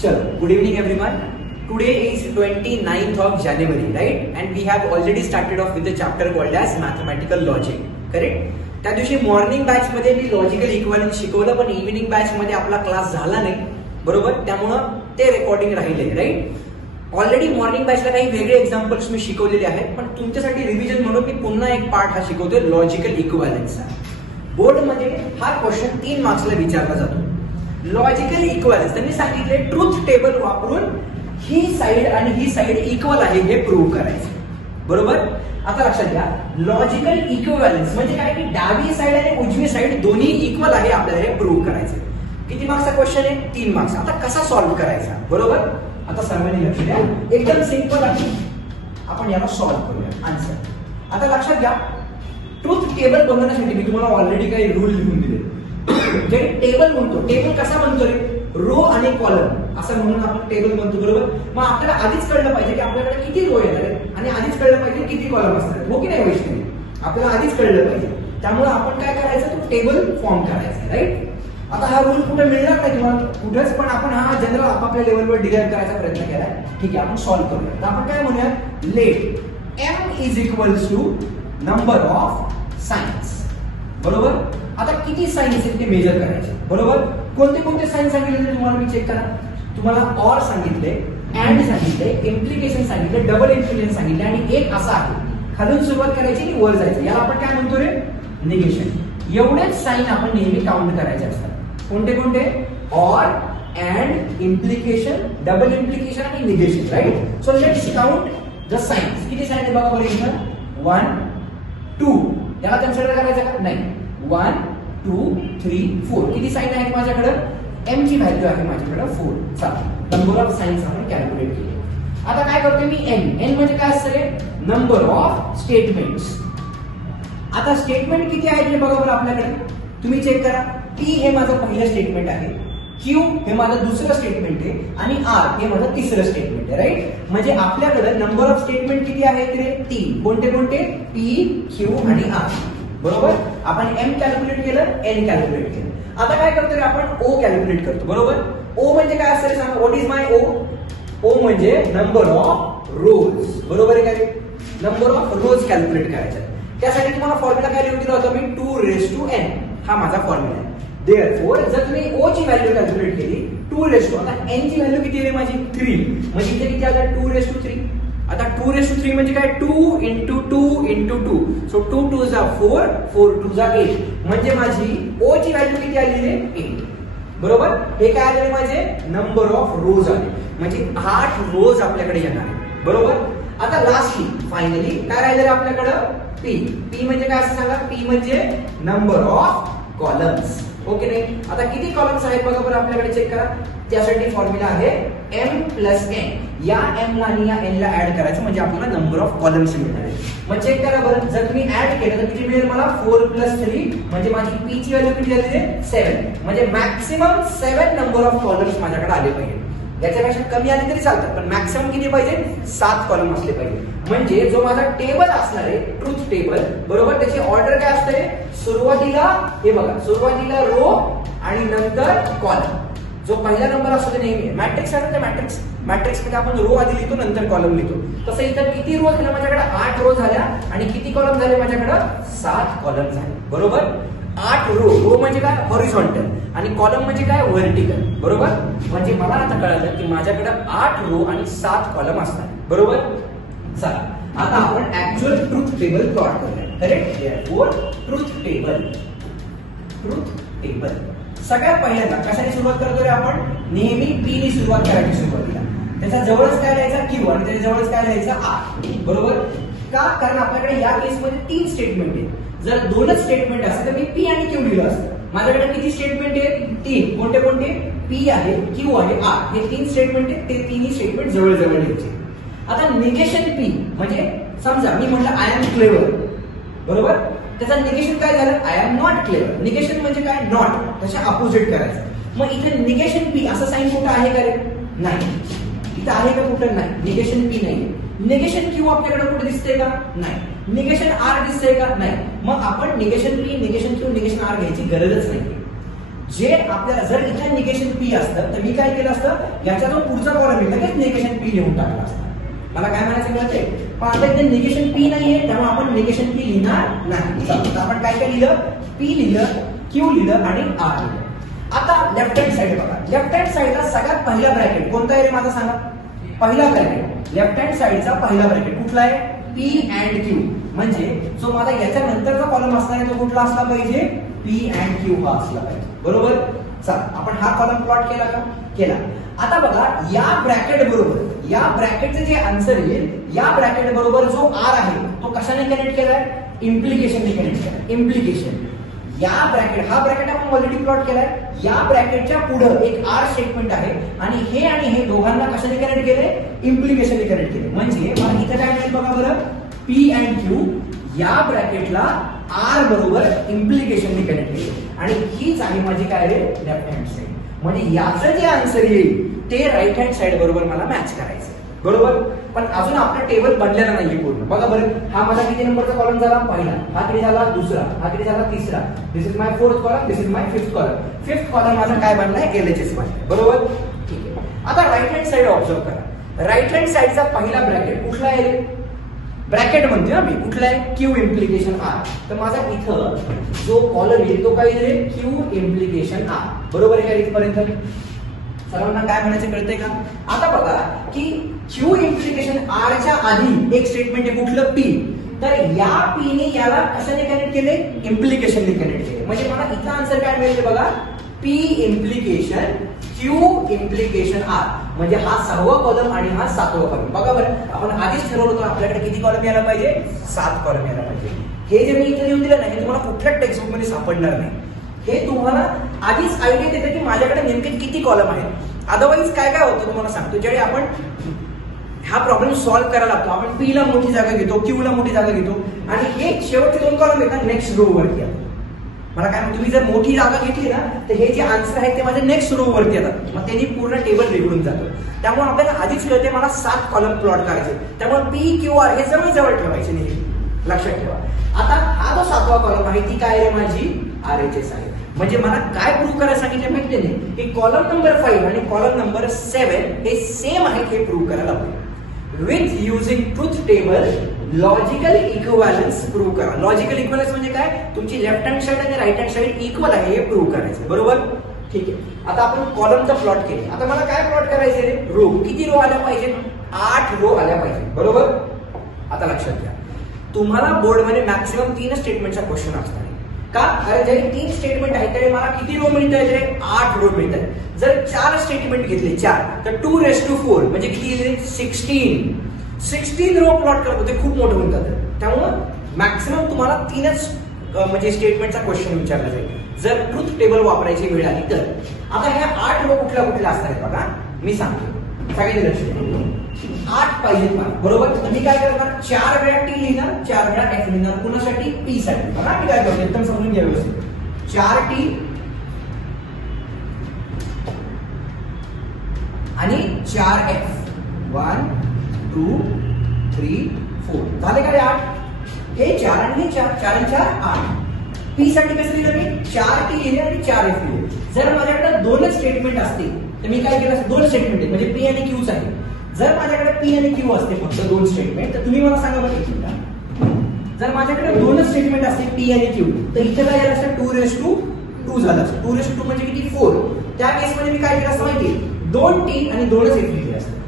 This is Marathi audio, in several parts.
Chalo, good evening everyone. Today is 29th of January, right? And we have already started off with the chapter called as mathematical logic, correct? त्या दिवशी मॉर्निंग बॅच मध्ये मी लॉजिकल इक्विव्हॅलन्स शिकवलं, पण इव्हिनिंग बॅच मध्ये आपला क्लास झाला नाही, बरोबर? त्यामुळं ते रेकॉर्डिंग राहिले, राईट? ऑलरेडी मॉर्निंग बॅचला काही वेगळे एक्झाम्पल्स मी शिकवलेले आहेत, पण तुमच्यासाठी रिव्हिजन म्हणून मी पुन्हा एक पार्ट हा शिकवतोय लॉजिकल इक्विव्हॅलन्सचा. बोर्डमध्ये हा क्वेश्चन 3 मार्क्सला विचारला जातो. लॉजिकल इक्विव्हॅलन्स त्यांनी सांगितले ट्रुथ टेबल वापरून ही साइड आणि ही साइड इक्वल आहे हे प्रूव्ह करायचं, बरोबर? आता लक्षात घ्या, लॉजिकल इक्विव्हॅलन्स म्हणजे काय की डावी साइड आणि उजवी साइड दोन्ही इक्वल आहे आपल्याला हे प्रूव्ह करायचं. किती मार्क्सचा क्वेश्चन आहे? 3 मार्क्स. आता कसा सॉल्व्ह करायचा, बरोबर? आता सर्वांनी लक्ष द्या, एकदम सिंपल आहे, आपण याला सॉल्व्ह करूया आन्सर. आता लक्षात घ्या, ट्रुथ टेबल बनवण्यासाठी मी तुम्हाला ऑलरेडी काही रूल लिहून दिले. जे टेबल म्हणतो, टेबल कसा बनतो रे? रो आणि कॉलम असं म्हणून आपण टेबल बनतो, बरोबर? मग आपल्याला आधीच कळलं पाहिजे की आपल्याकडे किती रो येणार आहे आणि आधीच कळलं पाहिजे किती कॉलम असणार आहेत, हो की नाही वैष्णवी? आपल्याला आधीच कळलं पाहिजे, त्यामुळे आपण काय करायचं, तो टेबल फॉर्म करायचा, राईट? आता हा रूल कुठे मिळणार नाही तुम्हाला कुठेच, पण आपण हा जनरल आपापल्या लेवलवर डिराइव्ह करायचा प्रयत्न केला. ठीक आहे, आपण सॉल्व्ह करूया. तर आपण काय म्हणूया, let m is equals to number of signs, बरोबर? आता किती साइन्स आहेत ते मेजर करायचे, बरोबर? कोणते कोणते साइन्स सांगितले तुम्हाला मी चेक करा. तुम्हाला ऑर सांगितले, अँड सांगितले, इम्प्लिकेशन सांगितले, डबल इम्प्लिकेशन सांगितले आणि एक असा आहे, खालून सुरुवात करायची आणि वर जायचं, याला आपण काय म्हणतो रे? निगेशन. एवढेच साइन आपण नेहमी काउंट करायचे असतात. कोणते कोणते? Or, and, implication, double implication आणि negation, right? So let's count the signs. किती साइन आहे बघा बरं इथं? 1 2. याला कन्सिडर करायचं का? नाही. 1 2 3 4. किती साइन आहेत माझ्याकडे? m ची व्हॅल्यू आहे माझ्याकडे 4. चला, नंबर ऑफ साइन्स आपण कॅल्क्युलेट केले. आता काय करतोय मी? n म्हणजे काय असतं रे? Number of statements. आता स्टेटमेंट किती आहेत हे बघा बरं आपल्याकडे, तुम्ही चेक करा. p हे माझं पहिलं स्टेटमेंट आहे, q हे माझं दुसरं स्टेटमेंट आहे आणि r हे माझं तिसरं स्टेटमेंट आहे, राईट? म्हणजे आपल्याकडे नंबर ऑफ स्टेटमेंट किती आहेत रे? 3. कोणते कोणते? p, q आणि r, बरोबर? आपण m कॅल्क्युलेट केलं, n कॅल्क्युलेट केलं. आता काय करतो रे आपण? o कॅल्क्युलेट करतो, बरोबर? o म्हणजे काय असतं रे सांगा? What is my o? o म्हणजे नंबर ऑफ रोज, बरोबर आहे का? नंबर ऑफ रोज कॅल्क्युलेट करायचं. त्यासाठी तुम्हाला फॉर्म्युला काय लिहून दिला होता मी? 2n. हा माझा फॉर्म्युला आहे. देअरफॉर जर तुम्ही o ची व्हॅल्यू कॅल्क्युलेट केली 2 आता n ची व्हॅल्यू किती आहे माझी? 3. म्हणजे इथे किती आला? 2 आता 2 म्हणजे काय? 2 into 2 into 2. So 2 2s are 4, 4 2s are 8. म्हणजे माझी o ची व्हॅल्यू किती आली रे? 8, बरोबर? हे काय आले माझे? नंबर ऑफ रोज आले, म्हणजे 8 रोज आपल्याकडे येणार आहे, बरोबर? आता लास्टली फायनली काय राहिलं रे आपल्याकडं? p. p म्हणजे काय असं सांगा? p म्हणजे नंबर ऑफ कॉलम्स, ओके नाही? आता किती कॉलम्स आहेत बघा बरं आपल्याकडे, चेक करा. त्यासाठी फॉर्म्युला आहे m प्लस n. या m ला आणि या n ला ऍड करायचं म्हणजे आपल्याला नंबर ऑफ कॉलम्स मिळणार आहे. मग चेक करा बरं, जर तुम्ही ऍड केलं तर किती मिळेल मला? 4 प्लस 3 म्हणजे माझी p ची व्हॅल्यू किती आली रे? 7. म्हणजे मॅक्सिमम 7 नंबर ऑफ कॉलम्स माझ्याकडे आले पाहिजे. याच्यापेक्षा कमी आले तरी चालतात, पण मॅक्सिमम किती पाहिजे? 7 कॉलम असले पाहिजे. म्हणजे जो माझा टेबल असणार आहे, ट्रुथ टेबल, बरोबर? त्याची ऑर्डर काय असते? सुरुवातीला हे बघा, सुरुवातीला रो आणि नंतर कॉलम. जो पहिला नंबर असतो ते नेहमी मॅट्रिक्स आहे ना, मॅट्रिक्स मध्ये आपण रो आधी लिहितो नंतर कॉलम लिहितो. तसं इथं किती रो झाल्या माझ्याकडे? 8 रो झाल्या आणि किती कॉलम झाले माझ्याकडे? 7 कॉलम झाले, बरोबर? 8 रो. रो म्हणजे काय? हॉरिझॉन्टल आणि कॉलम म्हणजे काय? व्हर्टिकल, बरोबर? म्हणजे मला आता कळलं की माझ्याकडे 8 रो आणि 7 कॉलम असतात, बरोबर? चला, आता आपण ऍक्च्युअल ट्रुथ टेबल प्लॉट करूया, करेक्ट? ट्रुथ टेबल सगळ्यात पहिल्यांदा कशाने सुरुवात करतो रे आपण? नेहमी p ने सुरुवात करायची सुरुवातीला. त्याच्या जवळच काय लिहायचा? q आणि त्याच्या जवळच काय लिहायचा? r, बरोबर? का? कारण आपल्याकडे या केसमध्ये 3 स्टेटमेंट आहेत. जर 2च स्टेटमेंट असते तर मी p आणि q लिहिलं असतं. माझ्याकडे किती स्टेटमेंट आहेत? 3. कोणते कोणते? p आहे, q आहे, r. हे 3 स्टेटमेंट आहेत. ते 3 स्टेटमेंट जवळ जवळ लिहायचे. आता निगेशन p म्हणजे समजा मी म्हटलं आय एम क्लेवर, बरोबर? त्याचं निगेशन काय झालं? I am not clever. Negation म्हणजे काय? नॉट. त्याच्या अपोजिट करायचं. मग इथे निगेशन p असं साइन कुठं आहे का रे? नाही. इथं आहे का कुठं? नाही. निगेशन p नाही. निगेशन q आपल्याकडे कुठे दिसतंय का? नाही. निगेशन r दिसतंय का? नाही. मग आपण negation p, negation q, negation r घ्यायची गरजच नाही. जे आपल्याला जर इथे निगेशन पी असतं तर मी काय केलं असतं, याचा जो पुढचा कॉलम आहे लगेच निगेशन पी लिहून टाकला असता. मला काय म्हणायचं कळतंय? पण आता इथे निगेशन पी नाहीये, त्यामुळे आपण निगेशन पी लिहिणार नाही. आपण काय काय लिहिलं, पी लिहिलं, क्यू लिहिलं आणि आर लिहिलं. आता लेफ्ट हँड साइड बघा, लेफ्ट हँड साइडला सगळ्यात पहिला ब्रॅकेट कोणता आहे रे माझा सांगा? पहिला ब्रॅकेट लेफ्ट हँड साइडचा पहिला ब्रॅकेट कुठला आहे? P and Q. म्हणजे जो माझा याच्या नंतरचा कॉलम असणार आहे तो कुठला असला पाहिजे? पी अँड क्यू हा असला पाहिजे. बरोबर. चला आपण हा कॉलम प्लॉट केला का? केला. आता बघा या ब्रॅकेट बरोबर, या ब्रॅकेटचे जे आन्सर येईल या ब्रॅकेट बरोबर जो आर आहे तो कशाने कनेक्ट केलाय? इम्प्लिकेशनने कनेक्ट केलाय. इम्प्लिकेशन. या ब्रॅकेट, हा ब्रॅकेट आपण ऑलरेडी प्लॉट केलाय. या ब्रॅकेटच्या पुढे एक आर स्टेटमेंट आहे आणि हे दोघांना कशाने कनेक्ट केले? इम्प्लिकेशनने कनेक्ट केले. म्हणजे मला इथे काय मिळेल बघा बरं, पी अँड क्यू या ब्रॅकेटला आर बरोबर इम्प्लिकेशनने कनेक्ट केले आणि हीच आहे माझी काय रे? Left hand side. म्हणजे याचं जे आन्सर येईल ते राईट हँड साइड बरोबर मला मॅच करायचं. बरोबर. पण अजून आपलं टेबल बनलेला नाहीये पूर्ण. बघा बरं, हा माझा किती नंबरचा कॉलम झाला? पहिला. हा किती झाला? दुसरा. हा किती झाला? तिसरा. This is my fourth column, this is my fifth column. Fifth column माझा काय बनलाय? LHS बनलाय. बरोबर. ठीक आहे. आता राईट हँड साइड ऑब्झर्व करा. राईट हँड साइडचा पहिला ब्रॅकेट कुठला आहे रे? ब्रॅकेट म्हणते ना मी, कुठला आहे? Q implication R. तर माझा इथं जो कॉलम येईल तो काय येईल? Q implication R. बरोबर आहे का इथपर्यंत? सर्वांना काय म्हणायचं कळतंय का? आता बघा की क्यू इम्प्लिकेशन आर च्या आधी एक स्टेटमेंट आहे कुठलं? पी. तर या पी ने याला कशाने कनेक्ट केले? इम्प्लिकेशनने कनेक्ट केले. म्हणजे मला इथं आन्सर काय मिळेल बघा, P implication Q implication R. म्हणजे हा 6वा कॉलम आणि हा 7वा कॉलम. बघा बरं, आपण आधीच ठरवलं होतं आपल्याकडे किती कॉलम यायला पाहिजे? 7 कॉलम यायला पाहिजे. हे जे मी इथे लिहून दिलं नाही हे तुम्हाला कुठल्याच टेक्स्टबुक मध्ये सापडणार नाही. हे तुम्हाला आधीच आयडिया देतं की माझ्याकडे नेमके किती कॉलम आहेत. अदरवाईज काय काय होतं तुम्हाला सांगतो, ज्यावेळी आपण हा प्रॉब्लेम सॉल्व्ह करायला लागतो आपण पी ला मोठी जागा घेतो, क्यू ला मोठी जागा घेतो आणि हे शेवटचे 2 कॉलम येतात नेक्स्ट रो वरती येतात. मला काय, तुम्ही जर मोठी जागा घेतली ना तर हे जे आन्सर आहेत ते माझे नेक्स्ट रो वरती येतात. मग त्यांनी पूर्ण टेबल बिघडून जातो. त्यामुळे आपल्याला आधीच कळते मला 7 कॉलम प्लॉट करायचे. त्यामुळे पी क्यू आर हे जवळ जवळ ठेवायचे नेहमी, लक्षात ठेवा. आता हा जो 7वा कॉलम आहे ती काय आहे माझी? RHS आहे. म्हणजे मला काय प्रूव्ह करायला सांगितलं माहिती नाही की कॉलम नंबर 5 आणि कॉलम नंबर 7 हे सेम आहे हे प्रूव्ह करायला हवं. With using truth table logical equivalence prove करा. लॉजिकल इक्विव्हॅलन्स म्हणजे काय? तुमची लेफ्ट हँड साइड आणि राईट हँड साइड इक्वल आहे हे प्रूव्ह करायचं. बरोबर. ठीक आहे. आता आपण कॉलमचा प्लॉट केले. आता मला काय प्लॉट करायचे रे? रो. किती रो आल्या पाहिजे? 8 रो आल्या पाहिजे. बरोबर. आता लक्षात घ्या, तुम्हाला बोर्डमध्ये मॅक्सिमम 3 स्टेटमेंटचा क्वेश्चन असणार का? अरे जरी 3 स्टेटमेंट आहेत तरी मला किती रो मिळत आहेत? 8 रो मिळत आहेत. जर 4 स्टेटमेंट घेतले 4 तर 2⁴ म्हणजे किती? 16 रो प्लॉट करतो ते खूप मोठं होऊन जातं. त्यामुळे मॅक्सिमम तुम्हाला 3च म्हणजे स्टेटमेंटचा क्वेश्चन विचारला जाईल जर ट्रुथ टेबल वापरायची वेळ आली तर. आता ह्या 8 रो कुठल्या कुठल्या असणार आहेत बघा, मी सांगतो. सगळ्यांनी लक्ष द्या. 8 पाहिजेत मला. बरोबर. तर मी काय करणार? 4 वेळा टी लिहिणार, 4 वेळा एफ लिहिणार. कुणासाठी? पी साठी. बघा मी काय करतो एकदम समजून घ्या व्यवस्थित. 4T आणि 4F. 1 2 3 4 झाले का रे 8? हे 4 आणि 4 आणि 4 8. पी साठी कसं लिहिलं मी? 4T लिहिले आणि 4F लिहिले. जर माझ्याकडे 2 स्टेटमेंट असतील तर मी काय केलं? 2 स्टेटमेंट आहेत म्हणजे पी आणि क्यू साठी. जर माझ्याकडे पी आणि क्यू असते फक्त 2 स्टेटमेंट तर तुम्ही मला सांगा बरं, जर माझ्याकडे 2 स्टेटमेंट असते पी आणि क्यू तर इथे काय झालं असतं? 2:2 झालं असतं. 2:2 म्हणजे किती? 4. त्या केसमध्ये मी काय केलं असतं माहिती? 2T आणि 2च F लिहिले असतं.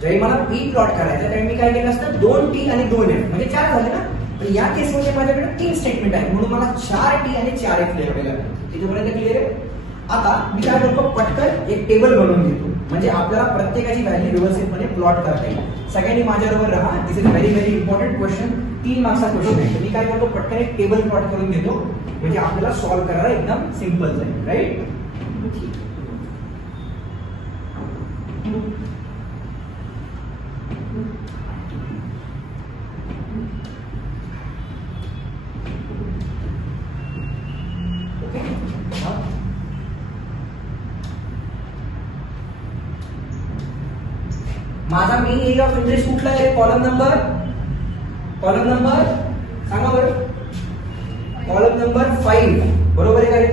जरी मला पी प्लॉट करायचा त्यावेळी मी काय केलं असतं? 2T आणि 2F म्हणजे 4 झाले ना. पण या केसमध्ये माझ्याकडे 3 स्टेटमेंट आहेत म्हणून मला 4T आणि 4F लिहावे लागतात. तिथेपर्यंत क्लिअर आहे? आता मी काय करतो? पटकन एक टेबल बनवून घेतो म्हणजे आपल्याला प्रत्येकाची व्हॅल्यू व्यवस्थितपणे प्लॉट करता येईल. सगळ्यांनी माझ्याबरोबर राहा. This is very important question. 3 मार्क्सचा क्वेश्चन आहे. मी काय करतो? पटकन एक टेबल प्लॉट करून घेतो म्हणजे आपल्याला सॉल्व्ह करायला एकदम सिंपल जाईल. राईट. माझा मेन एरिया ऑफ इंटरेस्ट कुठला आहे? कॉलम नंबर सांगा बरं. Column number 5. बरोबर आहे का रे?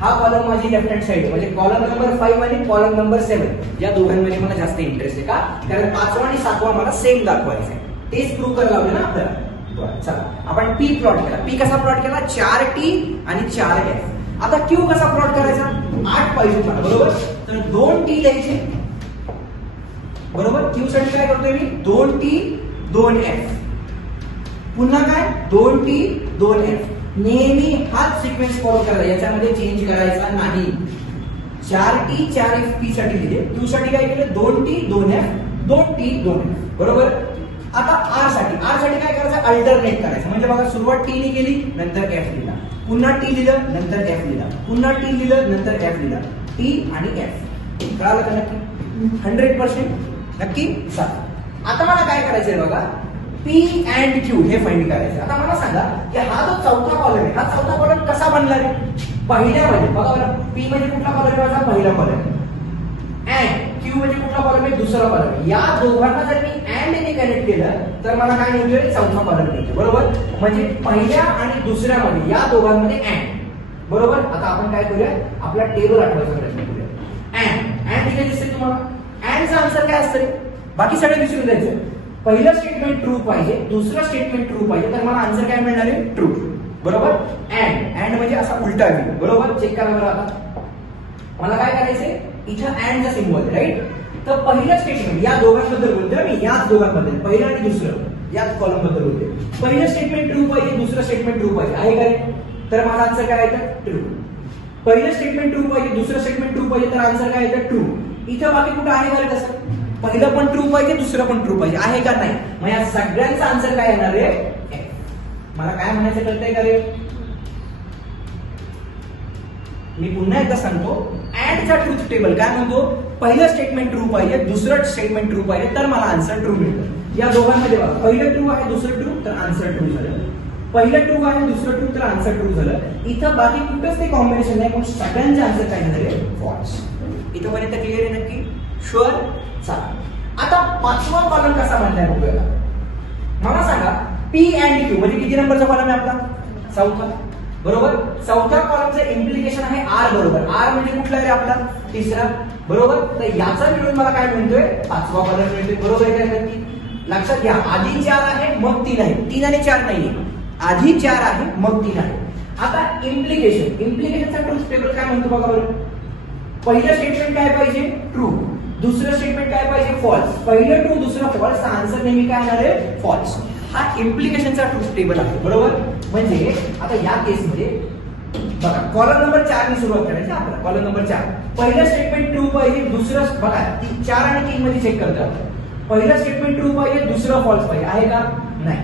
हा कॉलम माझी लेफ्ट हँड साइड म्हणजे कॉलम नंबर 5 आणि कॉलम नंबर 7 या दोघांमध्ये मला जास्त इंटरेस्ट आहे का, कारण 5वा आणि 7वा मला सेम दाखवायचं आहे, तेच प्रूव्ह करायला लावलं ना आपल्याला. बरं चला आपण पी प्लॉट केला. पी कसा प्लॉट केला, 4T आणि 4F. आता क्यू कसा प्लॉट करायचा, 8 पाहिजे मला बरोबर, तर 2T लिहायचे बरोबर. क्यू साठी काय करतोय मी, 2T 2F, पुन्हा काय 2T 2F. नेहमी हाच सिक्वेन्स फॉलो करायचा, याच्यामध्ये चेंज करायचा नाही. 4T 4F पी साठी लिहिले, क्यू साठी काय केलं 2T 2F 2T 2F बरोबर. आता आर साठी काय करायचं, अल्टरनेट करायचं. म्हणजे बघा सुरुवात टी ने केली, नंतर एफ लिहिला, पुन्हा टी लिहिलं, नंतर एफ लिहिला, पुन्हा टी लिहिलं, नंतर एफ लिहिला, टी आणि एफ. कळालं का नक्की, 100% नक्की. आता मला काय करायचंय बघा, पी अँड क्यू हे फाइंड करायचं. आता मला सांगा की हा जो चौथा कॉलम आहे, हा चौथा कॉलम कसा बनला रे, पहिल्यामध्ये बघा बरं, पी म्हणजे कुठला कॉलम आहे, माझा पहिला कॉलम, अँड क्यू म्हणजे कुठला कॉलम आहे, दुसरा कॉलम. या दोघांना जर मी अँड ने कनेक्ट केलं तर मला काय मिळतोय, चौथा कॉलम मिळतो बरोबर. म्हणजे पहिल्या आणि दुसऱ्यामध्ये या दोघांमध्ये अँड बरोबर. आता आपण काय करूया, आपला टेबल आठवायचा प्रयत्न करूया. अँड इथे दिसते तुम्हाला, अँडचा आन्सर काय असतं रे, बाकी सगळे विसरून जायचं. पहिलं स्टेटमेंट ट्रू पाहिजे, दुसरं स्टेटमेंट ट्रू पाहिजे, तर मला आन्सर काय मिळणार आहे, ट्रू बरोबर. अँड म्हणजे असा उलटा घेऊ बरोबर. चेक करा बरं. आता मला काय करायचंय, इथं अँडचा सिम्बॉल राईट. तर पहिलं स्टेटमेंट या दोघांबद्दल बोलतोय मी, याच दोघांबद्दल, पहिलं आणि दुसरं याच कॉलम बद्दल बोलतोय. पहिलं स्टेटमेंट ट्रू पाहिजे, दुसरं स्टेटमेंट ट्रू पाहिजे, आहे काय, तर मला आन्सर काय येतं, ट्रू. पहिलं स्टेटमेंट ट्रू पाहिजे, दुसरं स्टेटमेंट ट्रू पाहिजे, तर आन्सर काय येतं, ट्रू. इथं बाकी कुठं आहे का तसं, पहिलं पण ट्रू पाहिजे, दुसरं पण ट्रू पाहिजे, आहे का नाही. मग या सगळ्यांचा आन्सर काय येणार आहे, मला काय म्हणायचं कळतंय का रे. मी पुन्हा एकदा सांगतो, ऍडचा ट्रूथ टेबल काय म्हणतो, पहिलं स्टेटमेंट ट्रू पाहिजे, दुसरं स्टेटमेंट ट्रू पाहिजे, तर मला आन्सर ट्रू मिळतं. या दोघांमध्ये बघा, पहिलं ट्रू आहे, दुसरं ट्रू, तर आन्सर ट्रू झालं. पहिलं ट्रू आहे, दुसरं ट्रू, तर आन्सर ट्रू झालं. इथं बाकी कुठंच ते कॉम्बिनेशन नाही, पण सगळ्यांचे आन्सर काय झाले, फॉल्स. इथंपर्यंत क्लिअर आहे नक्की, शुअर. चला आता 5वा कॉलम कसा बनलाय बघूया. मला सांगा, पी अँड क्यू म्हणजे किती नंबरचा कॉलम आहे आपला, चौथा बरोबर. चौथ्या कॉलमचं इम्प्लिकेशन आहे आर बरोबर. आर म्हणजे कुठला आहे आपला, तिसरा बरोबर. तर याचा मिळून मला काय मिळतोय, 5वा कॉलम मिळतोय बरोबर आहे का. लक्षात घ्या, आधी 4 आहे मग 3 आहे, 3 आणि 4 नाहीये, आधी 4 आहे मग 3 आहे. आता इम्प्लिकेशनचा ट्रूथ टेबल काय म्हणतो बघा बरं. पहिलं स्टेटमेंट काय पाहिजे, ट्रू, दुसरं स्टेटमेंट काय पाहिजे, फॉल्स. पहिलं ट्रू, दुसरं फॉल्स, आन्सर नेहमी काय येणार आहे, फॉल्स. हा इम्प्लिकेशनचा ट्रूथ टेबल आहे बरोबर. म्हणजे आता या केसमध्ये बघा, कॉलम नंबर 4 ने सुरुवात करायची आपल्याला. कॉलम नंबर 4, पहिलं स्टेटमेंट ट्रू पाहिजे, दुसरं बघा 4 आणि 3 मध्ये चेक करतो. पहिलं स्टेटमेंट ट्रू पाहिजे, दुसरं फॉल्स पाहिजे, आहे का, नाही.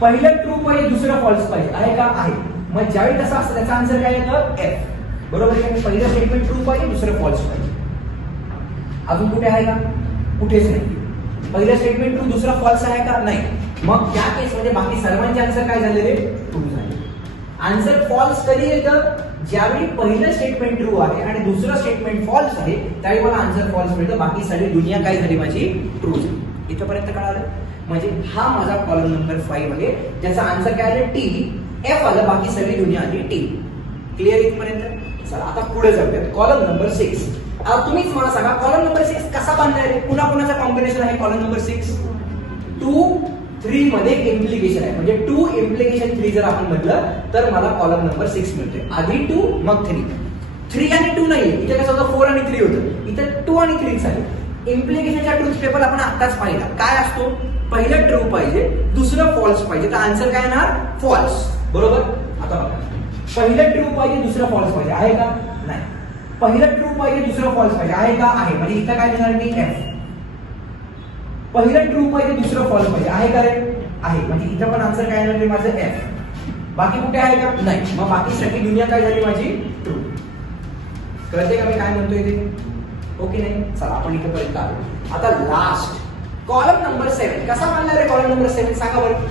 पहिलं ट्रू पाहिजे, दुसरं फॉल्स पाहिजे, आहे का, आहे. मग ज्यावेळी तसं असतं त्याचा आन्सर काय येतं, एफ बरोबर आहे. पहिलं स्टेटमेंट ट्रू पाहिजे, दुसरं फॉल्स पाहिजे. अजून कुठे आहे का, कुठेच नाही. पहिलं स्टेटमेंट ट्रू, दुसरं फॉल्स आहे का, नाही. मग या केसमध्ये बाकी सर्वांचे आन्सर काय झालेले, ट्रू झाले. आन्सर फॉल्स कधी येतं, ज्यावेळी पहिलं स्टेटमेंट ट्रू आहे आणि दुसरं स्टेटमेंट फॉल्स आहे, त्यावेळी मला आन्सर फॉल्स मिळतं. बाकी सगळी दुनिया काय झाली माझी, ट्रू झाली. इथपर्यंत कळालं. म्हणजे हा माझा कॉलम नंबर 5 आहे, ज्याचा आन्सर काय आलं, टी. एफ आलं, बाकी सगळी दुनिया आली टी. क्लिअर इथपर्यंत. चला आता पुढे जाऊयात, कॉलम नंबर 6. तुम्हीच मला सांगा, कॉलम नंबर 6 कसा बांधलाय रे. पुन्हा कुणाचा कॉम्बिनेशन आहे कॉलम नंबर 6, 2 3 मध्ये इम्प्लिकेशन आहे. म्हणजे 2 इम्प्लिकेशन 3 जर आपण म्हटलं तर मला कॉलम नंबर 6 मिळतोय. आधी 2 मग 3. 3 आणि 2 नाही, इथे कसं होतं 4 आणि 3 होतं, इथे 2 आणि 3 झाले. इम्प्लिकेशनचा ट्रूथ टेबल आपण आताच पाहिला. काय असतो, पहिलं ट्रू पाहिजे, दुसरं फॉल्स पाहिजे, तर आन्सर काय येणार, फॉल्स बरोबर. आता बघा, पहिलं ट्रू पाहिजे, दुसरं फॉल्स पाहिजे, आहे का, नाही. पहिलं ट्रू पाहिजे, दुसरं फॉल्स पाहिजे, आहे का, आहे. म्हणजे इथं काय देणार मी, एफ. पहिलं ट्रू पाहिजे, दुसरं फॉल्स पाहिजे, आहे का रे, आहे. म्हणजे इथं पण आन्सर काय येणार माझं, एफ. बाकी कुठे आहे का, नाही. मग बाकी सगळी दुनिया काय झाली माझी, ट्रू. कळते का मी काय म्हणतोय ते, ओके नाही. चला आपण इथे पर्यंत आलो. आता लास्ट कॉलम नंबर 7 कसा मानला रे, कॉलम नंबर 7 सांगा बरं.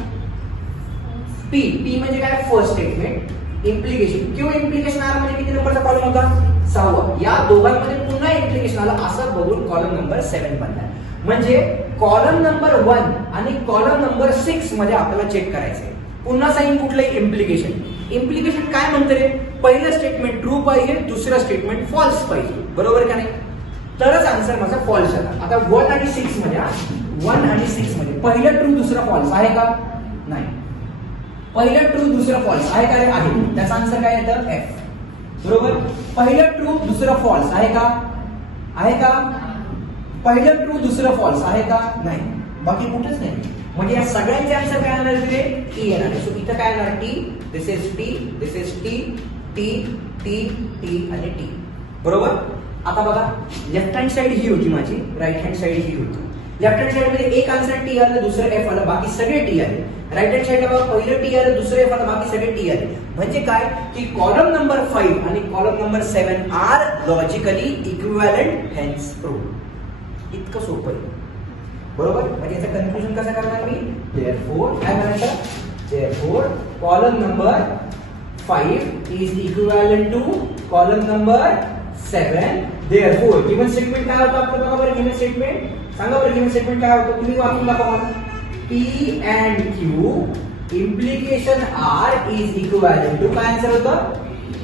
पी. पी म्हणजे काय, first statement. Implication, Q implication R म्हणजे किती नंबरचा कॉलम होता, 6वा. या दोघांमध्ये पुन्हा इम्प्लिकेशन आलं, असं बघून कॉलम नंबर 7 बनला. म्हणजे कॉलम नंबर 1 आणि कॉलम नंबर 6 मध्ये आपल्याला चेक करायचंय पुन्हा साइन कुठलंही इम्प्लिकेशन. इम्प्लिकेशन काय म्हणते रे, पहिलं स्टेटमेंट ट्रू पाहिजे, दुसरं स्टेटमेंट फॉल्स पाहिजे, बरोबर का नाही? तरच आन्सर माझा फॉल्स आला. आता 1 आणि 6 मध्ये 1 आणि 6 मध्ये पहिलं ट्रू दुसरं फॉल्स आहे का? नाही. पहिलं ट्रू दुसरं फॉल्स आहे का? आहे. त्याचा आन्सर काय येतं? एफ. बरोबर. पहिलं ट्रू दुसरं फॉल्स आहे का? आहे का? पहिलं ट्रू दुसरं फॉल्स आहे का? नाही. बाकी कुठेच नाही. म्हणजे या सगळ्यांचे आन्सर काय येणार इथे? टी येणार. सो इथं काय येणार? T, this is T, this is T, T, T, T आणि टी. बरोबर. आता बघा, लेफ्ट हँड साइड ही होती माझी, राईट हँड साइड ही होती. लेफ्ट हँड साइड मध्ये एक आन्सर टी आलं, दुसरं एफ आलं, बाकी सगळे टी आले. राईट हँड साइडला बघा, पहिलं टी आलं, दुसरं एफ आलं, बाकी सगळे टी आले. म्हणजे काय की कॉलम नंबर 5 आणि column number 7 are logically equivalent, hence proved. इतकं सोपं आहे. बरोबर. म्हणजे याचं कन्क्लुजन कसं करणार मी? देअरफोर काय म्हणायचं? Therefore column number 5 is equivalent to column number 7. Therefore given statement काय होतं आपलं? बघा बरं, गिवन स्टेटमेंट सांगा बरं. गिवन स्टेटमेंट काय होतं? तुम्ही वाचून दाखवा मला. P and Q implication R is equivalent to, काय आन्सर होतं?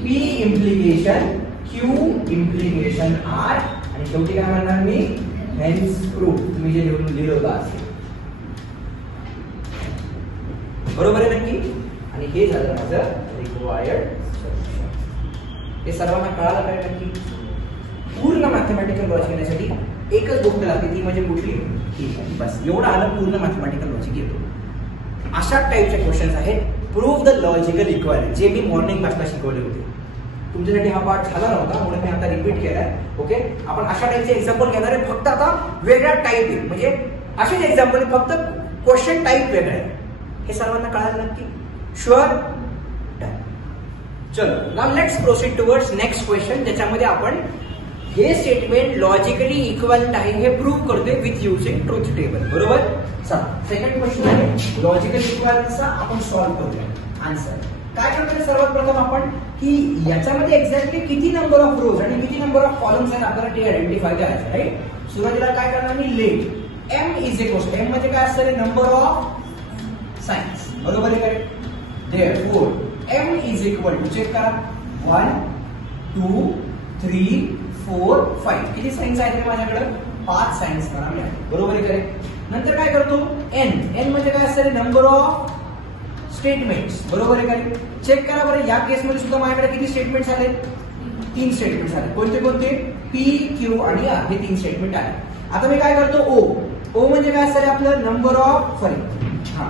P implication Q implication R, आणि शेवटी काय म्हणणार मी? Hence proof. तुम्ही जे लिहिलं होतं असेल. बरोबर आहे नक्की? आणि हे झालं माझं रिक्वायर्ड सोल्युशन. हे सर्वांना कळालं काय नक्की? पूर्ण मॅथमॅटिकल लॉजिक येण्यासाठी एकच गोष्ट लागते, ती म्हणजे कुठली? ही. बस एवढं आलं, पूर्ण मॅथमॅटिकल लॉजिक येतो. अशा टाईपचे क्वेश्चन्स आहेत. प्रूव्ह द लॉजिकल इक्वालिटी, जे मी मॉर्निंग क्लासला शिकवले होते. तुमच्यासाठी हा पार्ट झाला नव्हता म्हणून मी आता रिपीट केलाय. ओके. आपण अशा टाईपचे एक्झाम्पल घेणार आहे, फक्त आता वेगळ्या टाईप आहे. म्हणजे असेच एक्झाम्पल, फक्त क्वेश्चन टाईप वेगळं आहे. हे सर्वांना कळालं नक्की? शुअर? चलो, now let's proceed towards next question, ज्याच्यामध्ये आपण हे स्टेटमेंट लॉजिकली इक्विव्हॅलंट आहे हे प्रूव्ह करतोय विथ युजिंग ट्रुथ टेबल. बरोबर. चला, सेकंड क्वेश्चन आहे लॉजिकल इक्विव्हॅलन्सचा. आपण सॉल्व्ह करूया. आन्सर काय करतोय? सर्वात प्रथम आपण की याच्यामध्ये एक्झॅक्टली किती नंबर ऑफ रोज आणि किती नंबर ऑफ कॉलम्स आहेत आपल्याला ते आयडेंटिफाय करायचं. राईट. सुरुवातीला काय करणार मी? Let M is equals to, M म्हणजे काय असतं? Number of signs. बरोबर आहे correct. Therefore M is equal to, check करा, 1 2 3 4 5. किती साइन्स आहेत माझ्याकडे? 5 साइन्स मला मिळाले. बरोबर आहे करेक्ट. नंतर काय करतो? एन, एन म्हणजे काय असतं? Number of statements. बरोबर आहे करेक्ट. चेक करा बरं, या केसमध्ये सुद्धा माझ्याकडे किती स्टेटमेंट्स आले? 3 स्टेटमेंट्स आले. कोणते कोणते? पी, क्यू आणि आर, हे 3 स्टेटमेंट आले. आता मी काय करतो? ओ, ओ म्हणजे काय असतं आपलं? नंबर ऑफ, सॉरी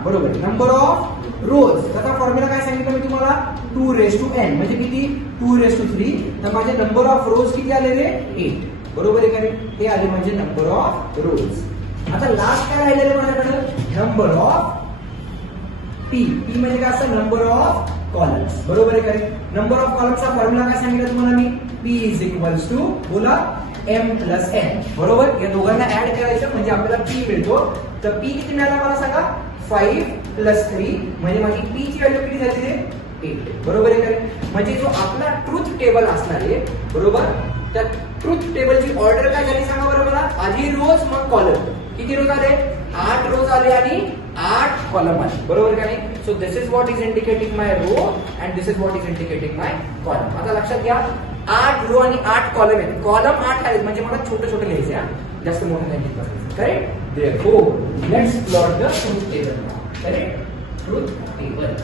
बरोबर, नंबर ऑफ रोज. त्याचा फॉर्म्युला काय सांगितलं मी तुम्हाला? 2n, म्हणजे किती? 2/3. तर माझे नंबर ऑफ रोज किती आलेले? 8. बरोबर आहे करेक्ट. हे आले म्हणजे नंबर ऑफ रोज. आता लास्ट काय राहिलेलं माझ्याकडे? Number of P. पी म्हणजे काय असतं? Number of columns. बरोबर आहे करेक्ट. नंबर ऑफ कॉलम्सचा फॉर्म्युला काय सांगितलं तुम्हाला मी? पी इज इक्वल्स टू, बोला, एम प्लस एन. बरोबर. या दोघांना ऍड करायचं म्हणजे आपल्याला पी मिळतो. तर पी किती मिळाला मला सांगा? 5 + 3, म्हणजे माझी पी ची व्हॅल्यू किती झाली? 8. बरोबर आहे करेक्ट. म्हणजे जो आपला ट्रुथ टेबल असणार आहे, बरोबर, त्या ट्रुथ टेबलची ऑर्डर काय झाली सांगा बरं मला? आधी रोज मग कॉलम. किती रोज आले? 8 रोज आले आणि 8 कॉलम आले. बरोबर का नाही? So this is what is indicating my row and this is what is indicating my column. आता लक्षात घ्या, 8 रो आणि 8 कॉलम आहेत. कॉलम 8 आहेत म्हणजे मला छोटे छोटे लिहायचे, जास्त मोठे नाही लिहायचे. Correct. Therefore let's plot the truth table. Correct. Truth table.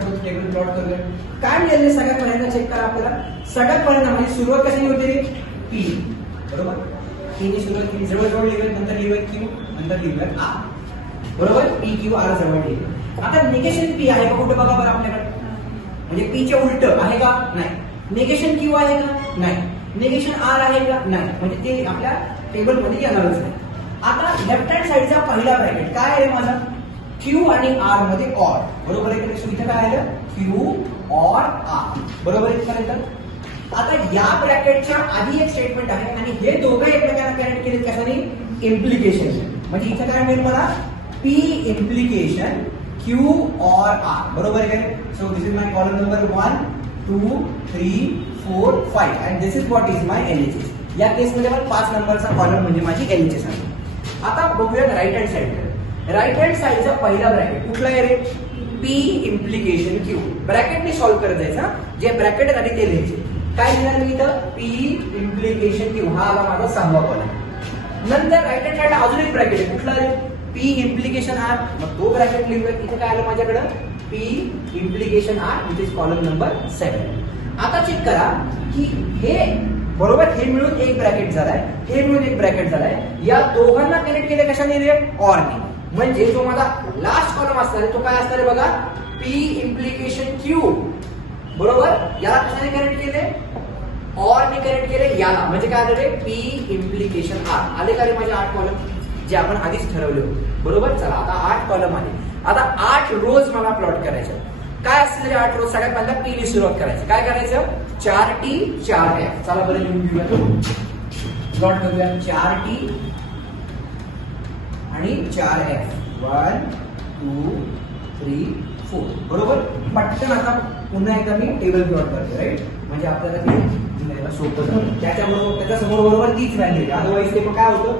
Truth table plot करूया. काय मिळाले सगळ्यात पहिल्यांदा? चेक करा आपल्याला. सगळ्यात पहिल्यांदा म्हणजे सुरुवात कशी होती? पी. बरोबर. पीने सुरुवात केली, जवळजवळ लिहूया, नंतर लिहूया क्यू, नंतर लिहूया आर. बरोबर. पी क्यू आर जवळ लिहिलं. आता निगेशन पी आहे का कुठे? बघा बरं आपल्याकडे. म्हणजे पी चे उलट आहे का? नाही. निगेशन क्यू आहे का? नाही. निगेशन आर आहे का? नाही. म्हणजे ते आपल्या टेबल मध्ये येणारच नाही. आता लेफ्ट हँड साइडचा पहिला ब्रॅकेट काय आहे माझा? क्यू आणि आर मध्ये ऑर. बरोबर आहे. इथं काय आलं? Q or R. बरोबर आहे करायचं. आता या ब्रॅकेटच्या आधी एक स्टेटमेंट आहे आणि हे दोघं एकमेकांना कनेक्ट केले कशाने? इम्प्लिकेशन. म्हणजे इथं काय मिळेल मला? P implication Q or R. बरोबर आहे का? So this is my column number 1 2 3 4 5 and this is what is my LHS. या केसमध्ये मला 5 नंबरचा कॉलम म्हणजे माझी एलएचएस आहे. आता बघूया right hand side. Right hand साइडचा पहिला ब्रॅकेट कुठला आहे रे? P implication Q. ब्रॅकेटने सॉल्व्ह करत जायचं. जे ब्रॅकेट आली ते लिहायचे. काय लिहिणार मी इथं? P implication Q. हा आला माझा 6वा कॉलम. नंतर राईट हँड साइडला अजून एक ब्रॅकेट आहे. कुठला आहे? P implication R. मग तो ब्रॅकेट लिहूया. इथे काय आलं माझ्याकडं? P implication R which is column number 7. आता चेक करा की हे बरोबर हे मिळून एक ब्रॅकेट झालाय, हे मिळून एक ब्रॅकेट झालाय. या दोघांना कनेक्ट केले कशाने रे? ऑरने. म्हणजे जो माझा लास्ट कॉलम असणार आहे तो काय असणार आहे बघा? P implication Q. बरोबर. याला कशाने कनेक्ट केले? ऑरने कनेक्ट केले याला. म्हणजे काय आलं रे? P implication R. आले का रे माझे 8 कॉलम जे आपण आधीच ठरवले होते. बरोबर. चला आता 8 कॉलम आले. आता 8 रोज मला प्लॉट करायचं. काय असतील 8 रोज? सगळ्यात पहिल्यांदा पी ने सुरुवात करायची. काय करायचं? 4T 4F. चला बरं लिहून घेऊया. प्लॉट करूया. 4T आणि 4F. 1 2 3 4. बरोबर. पटकन आता पुन्हा एकदा मी टेबल प्लॉट करतो. राईट. म्हणजे आपल्याला ते लिहायला सोपं जातं. त्याच्याबरोबर त्याच्या समोर बरोबर तीच व्हॅल्यू आहे. अदरवाईज ते मग काय होतं?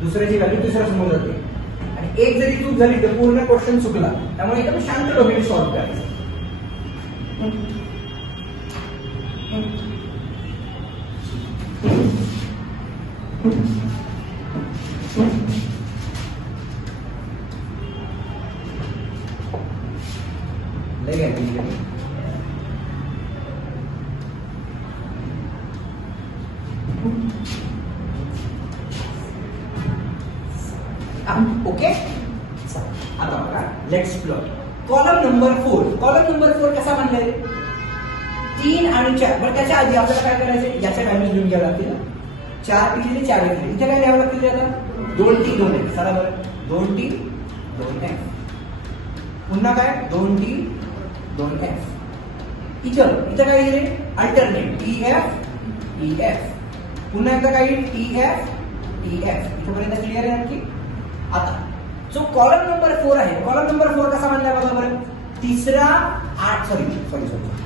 दुसऱ्याची व्हॅल्यू तिसऱ्या समोर जाते. आणि एक जरी चूक झाली तर पूर्ण क्वेश्चन चुकला. त्यामुळे एकदम शांत डोक्याने सॉल्व्ह करायचं. ओके. आता बघा let's plot. Column number 4. Column number 4 कसा बनलाय? 3 आणि 4. बरं त्याच्या आधी आपल्याला काय करायचं? याच्या व्हॅल्यूज लिहून घ्यावं लागतील. 4 पिढीने 4 घेतली. इथे काय लिहावं लागतील? आता 2T 2F. चला बरं. 2T 2F. पुन्हा काय? 2T 2F. इथं काय लिहिले? Alternate TF TF. पुन्हा एकदा काय? TF TF. इथपर्यंत क्लिअर आहे आणखी? आता जो कॉलम नंबर 4 आहे, कॉलम नंबर 4 कसा बनलाय बघा बरं. तिसरा 8 सॉरी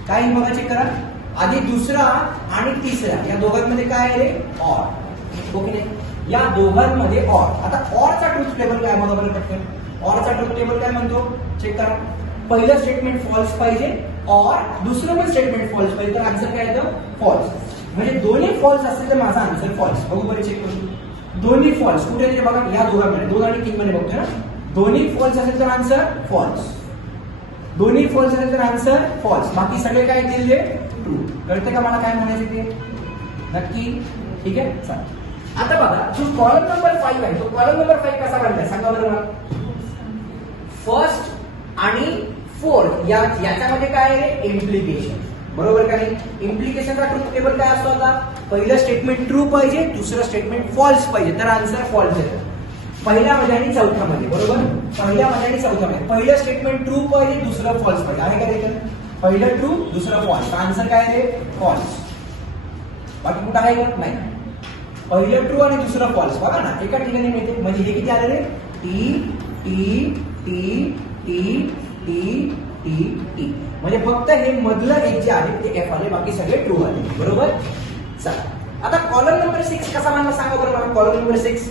काय बघा चेक करा. आधी दुसरा आणि तिसरा या दोघांमध्ये काय आहे रे? ऑर. ओके नाही? या दोघांमध्ये ऑर. आता ऑरचा ट्रूथ टेबल काय बघा बरं पटकन. ऑरचा ट्रूथ टेबल काय म्हणतो? चेक करा. पहिलं स्टेटमेंट फॉल्स पाहिजे ऑर दुसरं पण स्टेटमेंट फॉल्स पाहिजे तर आन्सर काय येतं? फॉल्स. म्हणजे दोन्ही फॉल्स असतील तर माझा आन्सर फॉल्स. बघू बरं चेक करू. दोन्ही फॉल्स कुठे ते बघा. या दोघांमध्ये 2 आणि 3 मध्ये बघतोय ना. दोन्ही फॉल्स असेल तर आन्सर फॉल्स. दोन्ही फॉल्स असेल तर आन्सर फॉल्स. बाकी सगळे काय दिले? ट्रू. कळते का मला काय म्हणायचे ते? नक्की. ठीक आहे. चला आता बघा जो कॉलम नंबर 5 आहे तो कॉलम नंबर 5 कसा बनलाय सांगा बरं मला. फर्स्ट आणि फोर्थ याच्यामध्ये काय आहे? इम्प्लिकेशन. बरोबर का नाही? इम्प्लिकेशनचा ट्रूथ टेबल काय असतो? आता पहिलं स्टेटमेंट ट्रू पाहिजे दुसरं स्टेटमेंट फॉल्स पाहिजे तर आन्सर फॉल्स येतं. पहिल्यामध्ये आणि चौथ्यामध्ये. बरोबर. पहिल्यामध्ये आणि चौथ्यामध्ये पहिलं स्टेटमेंट ट्रू पाहिजे दुसरं फॉल्स पाहिजे. आहे का तिथं? पहिलं ट्रू दुसरं फॉल्स. आन्सर काय आहे? फॉल्स. बाकी कुठं आहे का? नाही. पहिलं ट्रू आणि दुसरं फॉल्स. बघा ना एका ठिकाणी मिळते. म्हणजे हे किती आले रे? T T T T T T T. म्हणजे फक्त हे मधलं एक जे आहे ते एफ आले बाकी सगळे ट्रू आले. बरोबर. चला आता कॉलम नंबर 6 कसा बनला सांगा बरं मला. कॉलम नंबर 6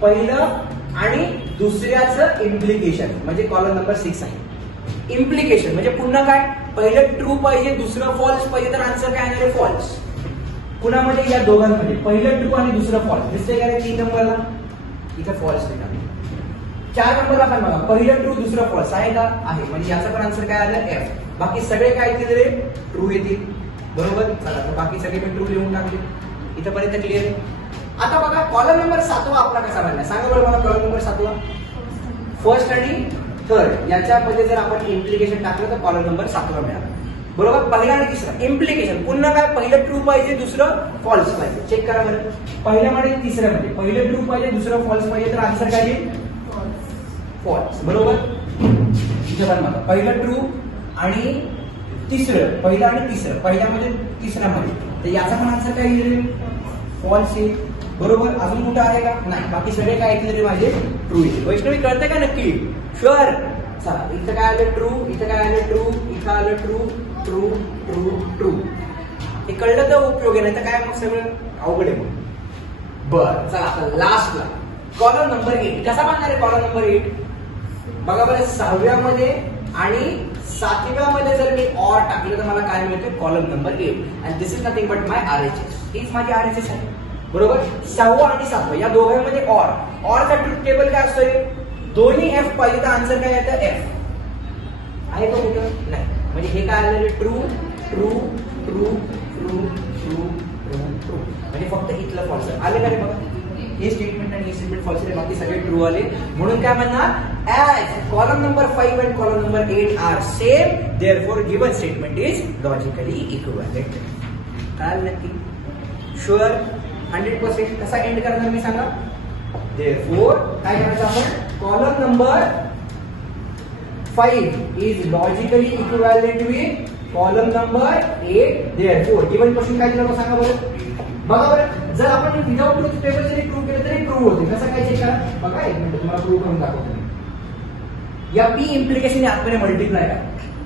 पहिलं आणि दुसऱ्याचं इम्प्लिकेशन म्हणजे कॉलम नंबर 6 आहे. इम्प्लिकेशन म्हणजे पुन्हा काय? पहिलं ट्रू पाहिजे दुसरं फॉल्स पाहिजे तर आन्सर काय येणार? फॉल्स. कुणामध्ये? या दोघांमध्ये. पहिलं ट्रू आणि दुसरं फॉल्स. दिसतंय का 3 नंबरला? इथं फॉल्स लिहिणार. 4 नंबरला पण बघा पहिलं ट्रू दुसरं फॉल्स आहे का? आहे. म्हणजे याचा पण आन्सर काय आलं? एफ. बाकी सगळे काय येतील? ट्रू येतील. बरोबर. चला तर बाकी सगळे पण ट्रू लिहून टाकले. इथपर्यंत क्लिअर आहे. आता बघा कॉलम नंबर 7 आपला कसा बनला सांगा बरं मला. कॉलम नंबर 7 फर्स्ट आणि थर्ड याच्यामध्ये जर आपण इम्प्लिकेशन टाकलं तर कॉलम नंबर 7 मिळाला. बरोबर. पहिला आणि तिसरा इम्प्लिकेशन पुन्हा काय? पहिलं ट्रू पाहिजे दुसरं फॉल्स पाहिजे. चेक करा बरं. पहिल्यामध्ये तिसऱ्यामध्ये पहिलं ट्रू पाहिजे दुसरं फॉल्स पाहिजे तर आन्सर काय येईल? फॉल्स. बरोबर. इथे पण बघा पहिलं ट्रू आणि तिसरं. पहिलं आणि तिसरं. पहिल्यामध्ये तिसऱ्यामध्ये तर याचा पण आन्सर काय येईल? फॉल्स येईल. बरोबर. अजून कुठं आहे का? नाही. बाकी सगळे काय येतील माझे? ट्रू येतील. वैष्णवी कळते का नक्की? शुअर. चला इथं काय आलं? ट्रू. इथं काय आलं? ट्रू. इथं आलं ट्रू ट्रू ट्रू ट्रू. हे कळलं तर उपयोग आहे नाही तर काय मग सगळं अवघड आहे मग. बर चला आता लास्टला कॉलम नंबर 8 कसा बनणार आहे? कॉलम नंबर 8 बघा बरं 6व्यामध्ये आणि 7व्या मध्ये जर मी ऑर टाकलं तर मला काय मिळते, column number 8 and this is nothing but my RHS. हीच माझी RHS आहे, बरोबर. 6वं आणि 7वं या दोघांमध्ये ऑरचा ट्रुथ टेबल काय असतोय, दोन्ही F पाहिजे तर आन्सर काय येतं, F आहे का कुठं नाही. म्हणजे हे काय आलं, true true true true true true true, म्हणजे फक्त इथलं फॉल्स आले का रे बघा. हे स्टेटमेंट आणि हे स्टेटमेंट फॉल्स आहे, बाकी सगळे ट्रू आले. म्हणून काय म्हणणार, as column number 5 and column number 8 are same, therefore given statement is logically equivalent. काय नक्की शुअर 100%. कसा एंड करणार मी सांगा. देअरफॉर काय करायचं आपण, column number 5 is logically equivalent with column number 8, therefore given question काय दिलं सांगा बरं. बघा बरं, जर आपण विदाउट ट्रुथ टेबल जरी प्रूव्ह केलं तरी प्रूव्ह होते. कसं काय चेक करा बघा, एक मिनिट तुम्हाला प्रूव्ह करून दाखवतो. या पी इम्प्लिकेशन आतमध्ये मल्टिप्लाय करा.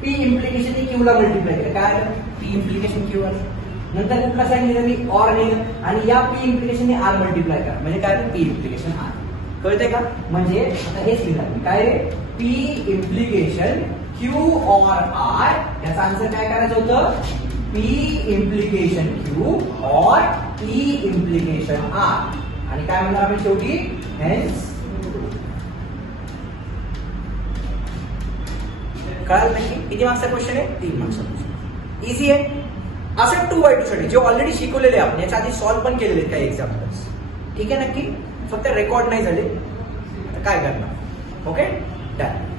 पी इम्प्लिकेशन क्यू ला मल्टिप्लाय करा. काय आलं, पी इम्प्लिकेशन क्यू आलं. नंतर कुठला साईन लिहिलं मी, ऑर लिहिलं, आणि या पी इम्प्लिकेशनने आर मल्टिप्लाय करा. म्हणजे काय, पी इम्प्लिकेशन आर. कळतंय का. म्हणजे आता हेच लिहिलं मी, काय रे, P implication Q or R. याचा आन्सर काय करायचं होतं, P implication Q or E implication R. आणि काय म्हणणार आपण शेवटी, हेन्स. कळालं नाही. किती मार्क्सचा क्वेश्चन आहे, 3 मार्क्सचा क्वेश्चन. इझी आहे. असं 2x2 साठी जे ऑलरेडी शिकवलेले आपण याच्या आधी सॉल्व्ह पण केलेले काही एक्झाम्पल्स. ठीक आहे नक्की, फक्त रेकॉर्ड नाही झाले तर काय करणार. Okay done.